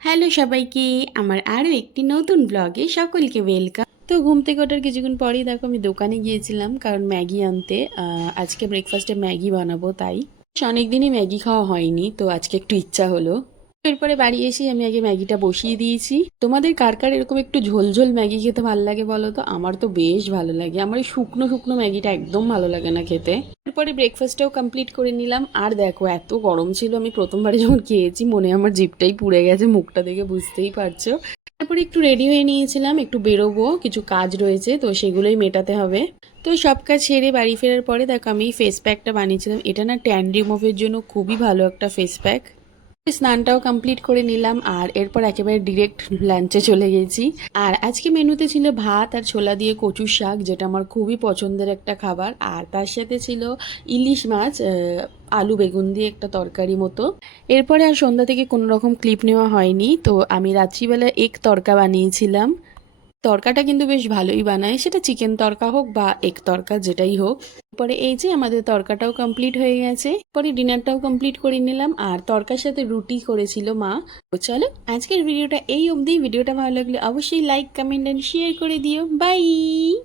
Hello সবাইকে, আমার আরও একটি নতুন ব্লগে সকলকে ওয়েলকাম। তো ঘুম থেকে ওঠার কিছুক্ষণ পরেই দেখো আমি দোকানে গিয়েছিলাম কারণ ম্যাগি আনতে। আজকে ব্রেকফাস্টে ম্যাগি বানাবো তাই। অনেক দিনই ম্যাগি খাওয়া হয়নি, তো আজকে একটু ইচ্ছা হলো। এরপরে বাড়ি এসে আমি আগে ম্যাগিটা বসিয়ে দিয়েছি। তোমাদের কার কার এরকম একটু ঝোল ঝোল ম্যাগি খেতে ভালো লাগে বলো তো? আমার তো বেশ ভালো লাগে। আমার এই শুকনো শুকনো ম্যাগিটা একদম ভালো লাগে না খেতে। এরপরে ব্রেকফাস্টটাও কমপ্লিট করে নিলাম। আর দেখো এত গরম ছিল, আমি প্রথমবারে যখন খেয়েছি মনে হয় আমার জিভটাই পুড়ে গেছে, মুখটা দেখে বুঝতেই পারছো। তারপরে একটু রেডি হয়ে নিয়েছিলাম, একটু বেরোবো, কিছু কাজ রয়েছে তো সেগুলোই মেটাতে হবে। তো সব কাজ সেরে বাড়ি ফেরার পরে দেখো আমি ফেস প্যাকটা বানিয়েছিলাম। এটা না ট্যান রিমুভের জন্য খুবই ভালো একটা ফেস প্যাক। স্নানটাও কমপ্লিট করে নিলাম আর এরপর একেবারে ডিরেক্ট লাঞ্চে চলে গেছি। আর আজকে মেনুতে ছিল ভাত আর ছোলা দিয়ে কচুর শাক, যেটা আমার খুবই পছন্দের একটা খাবার। আর তার সাথে ছিল ইলিশ মাছ, আলু বেগুন দিয়ে একটা তরকারি মতো। এরপরে আর সন্ধ্যা থেকে কোনো রকম ক্লিপ নেওয়া হয়নি, তো আমি রাত্রিবেলা এগ তরকা বানিয়েছিলাম। তরকাটা কিন্তু বেশ ভালোই বানায়, সেটা চিকেন তরকা হোক বা এগ তরকা যেটাই হোক। পরে এই যে আমাদের তরকাটাও কমপ্লিট হয়ে গেছে, পরে ডিনারটাও কমপ্লিট করে নিলাম। আর তরকার সাথে রুটি করেছিল মা। তো চলো আজকের ভিডিওটা এই অবধি। ভিডিওটা ভালো লাগলে অবশ্যই লাইক কমেন্ট এন্ড শেয়ার করে দিও। বাই।